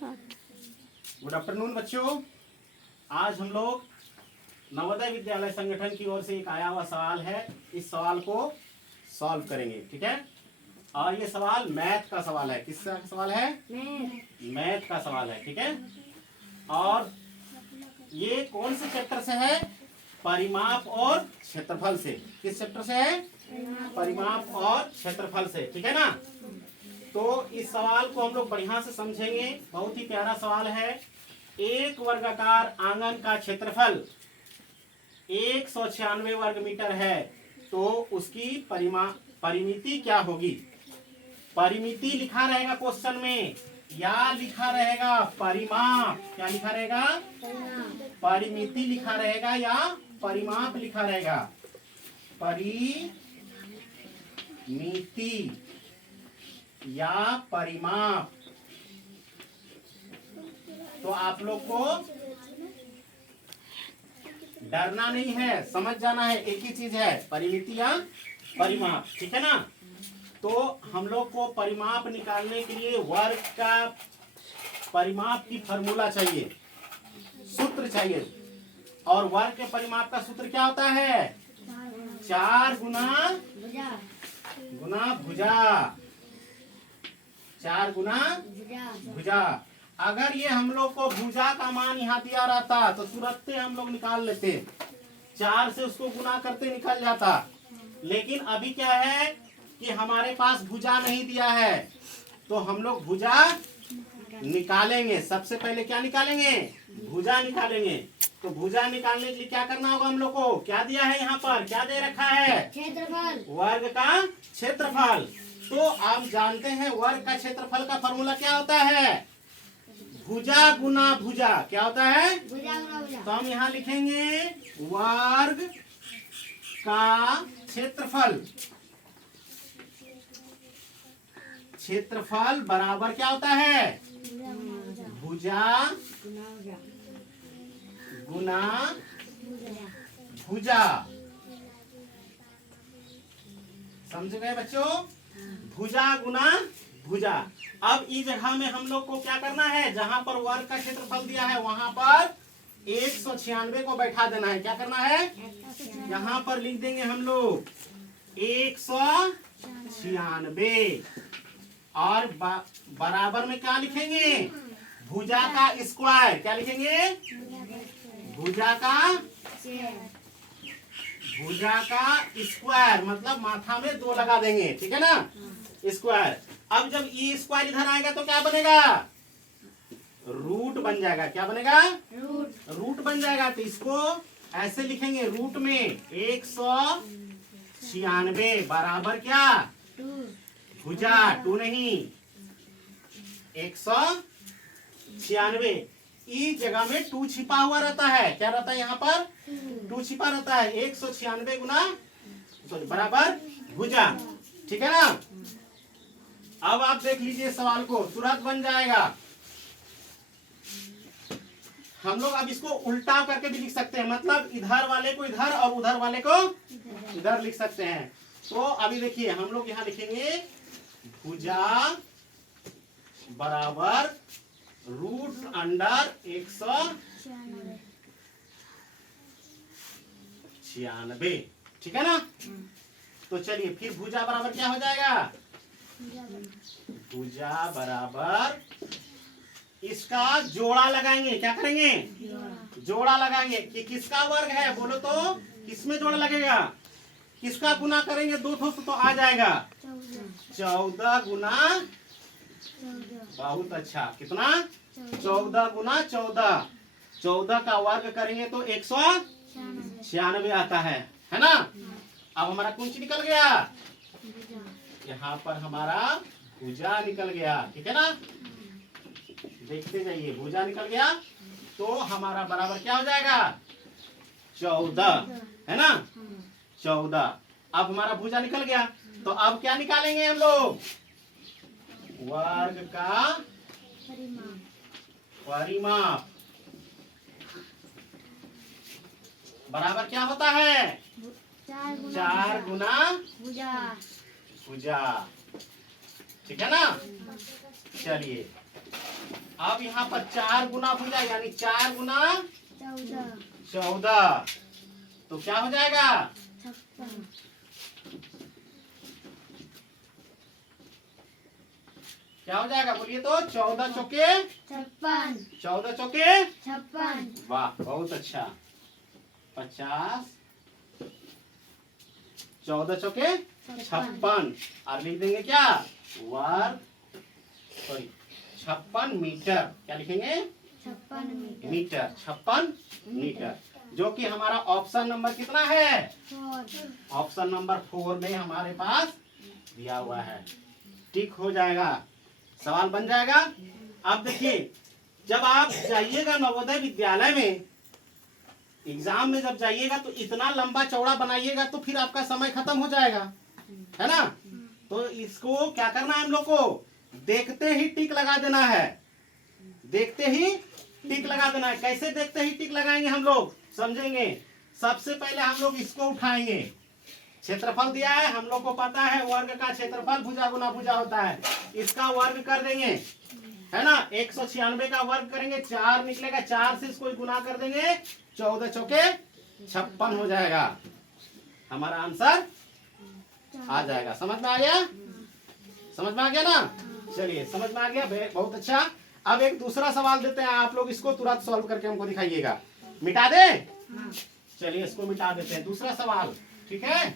Good afternoon बच्चों। आज हम लोग नवोदय विद्यालय संगठन की ओर से एक आया हुआ सवाल है। इस सवाल को सॉल्व करेंगे, ठीक है। और ये सवाल मैथ का सवाल है। किसका सवाल है? मैथ का सवाल है, ठीक है। और ये कौन से चैप्टर से है? परिमाप और क्षेत्रफल से। किस चैप्टर से है? परिमाप और क्षेत्रफल से, ठीक है ना। तो इस सवाल को हम लोग बढ़िया से समझेंगे। बहुत ही प्यारा सवाल है। एक वर्गाकार आंगन का क्षेत्रफल 196 वर्ग मीटर है, तो उसकी परिमिति क्या होगी? परिमिति लिखा रहेगा क्वेश्चन में, या लिखा रहेगा परिमाप? क्या लिखा रहेगा? परिमिति लिखा रहेगा या परिमाप लिखा रहेगा? परिमिति या परिमाप। तो आप लोग को डरना नहीं है, समझ जाना है। एक ही चीज है, परिमिति या परिमाप, ठीक है ना। तो हम लोग को परिमाप निकालने के लिए वर्ग का परिमाप की फॉर्मूला चाहिए, सूत्र चाहिए। और वर्ग के परिमाप का सूत्र क्या होता है? 4 गुना भुजा। 4 गुना भुजा। अगर ये हम लोग को भुजा का मान यहाँ दिया रहता तो तुरंत हम लोग निकाल लेते, 4 से उसको गुना करते निकल जाता। लेकिन अभी क्या है कि हमारे पास भुजा नहीं दिया है, तो हम लोग भुजा निकालेंगे। सबसे पहले क्या निकालेंगे? भुजा निकालेंगे। तो भुजा निकालने के लिए क्या करना होगा हम लोग को? क्या दिया है यहाँ पर? क्या दे रखा है? क्षेत्रफल। वर्ग का क्षेत्रफल। तो आप जानते हैं वर्ग का क्षेत्रफल का फॉर्मूला क्या होता है? भुजा गुना भुजा। क्या होता है? भुजा गुना भुजा। तो हम यहाँ लिखेंगे वर्ग का क्षेत्रफल। क्षेत्रफल बराबर क्या होता है? भुजा गुना भुजा। समझ गए बच्चों? भुजा गुना भुजा। अब इस जगह में हम लोग को क्या करना है? जहां पर वर्ग का क्षेत्रफल दिया है वहां पर 196 को बैठा देना है। क्या करना है? यहाँ पर लिख देंगे हम लोग 196 और बराबर में क्या लिखेंगे? भुजा का स्क्वायर। क्या लिखेंगे? भुजा का स्क्वायर, मतलब माथा में 2 लगा देंगे, ठीक है ना। स्क्वायर। अब जब ई स्क्वायर इधर आएगा तो क्या बनेगा? रूट बन जाएगा। क्या बनेगा? रूट बन जाएगा। तो इसको ऐसे लिखेंगे, रूट में 196 बराबर क्या? भुजा 2 नहीं 196। इस जगह में 2 छिपा हुआ रहता है। क्या रहता है यहाँ पर? 2 छिपा रहता है। 196 गुना बराबर भुजा, ठीक है ना। अब आप देख लीजिए सवाल को, तुरंत बन जाएगा। हम लोग अब इसको उल्टा करके भी लिख सकते हैं, मतलब इधर वाले को इधर और उधर वाले को इधर लिख सकते हैं। तो अभी देखिए हम लोग यहाँ लिखेंगे भुजा बराबर रूट अंडर 196, ठीक है ना। तो चलिए फिर भुजा बराबर क्या हो जाएगा? भुजा बराबर इसका जोड़ा लगाएंगे। क्या करेंगे? जोड़ा लगाएंगे। कि किसका वर्ग है बोलो तो किसमें जोड़ा लगेगा? किसका गुना करेंगे? 2 ठोस तो आ जाएगा 14 गुना। बहुत अच्छा। कितना? 14 गुना 14। 14 का वर्ग करेंगे तो 196 आता है ना। अब हमारा कुंच निकल गया, यहाँ पर हमारा भुजा निकल गया, ठीक है ना। देखते जाइए, भुजा निकल गया तो हमारा बराबर क्या हो जाएगा? 14, है ना। 14। अब हमारा भुजा निकल गया, तो अब क्या निकालेंगे हम लोग? वर्ग का परिमाप बराबर क्या होता है? 4 गुना भुजा, ठीक है ना। चलिए अब यहाँ पर 4 गुना भुजा यानी 4 गुना 14 14, तो क्या हो जाएगा 56 क्या हो जाएगा बोलिए तो 14 चौके 56 14 चौके 56 वाह बहुत अच्छा 50 14 चौके 56 और लिख देंगे क्या वर्ग सॉरी 56 मीटर क्या लिखेंगे 56 मीटर मीटर 56 मीटर जो कि हमारा ऑप्शन नंबर कितना है 4 ऑप्शन नंबर 4 में हमारे पास दिया हुआ है टिक हो जाएगा सवाल बन जाएगा। अब देखिए जब आप जाइएगा नवोदय विद्यालय में एग्जाम में जब जाइएगा तो इतना लंबा चौड़ा बनाइएगा तो फिर आपका समय खत्म हो जाएगा है ना। तो इसको क्या करना है हम लोग को देखते ही टिक लगा देना है देखते ही टिक लगा देना है। कैसे देखते ही टिक लगाएंगे हम लोग समझेंगे। सबसे पहले हम लोग इसको उठाएंगे क्षेत्रफल दिया है हम लोग को पता है वर्ग का क्षेत्रफल भुजा गुना भुजा होता है इसका वर्ग कर देंगे है ना 196 का वर्ग करेंगे 4 निकलेगा 4 से इसको गुना कर देंगे 14 चौके 56 हो जाएगा हमारा आंसर आ जाएगा। समझ में आ गया समझ में आ गया ना। चलिए समझ में आ गया बहुत अच्छा। अब एक दूसरा सवाल देते हैं आप लोग इसको तुरंत सॉल्व करके हमको दिखाइएगा। मिटा दे चलिए इसको मिटा देते हैं दूसरा सवाल ठीक है।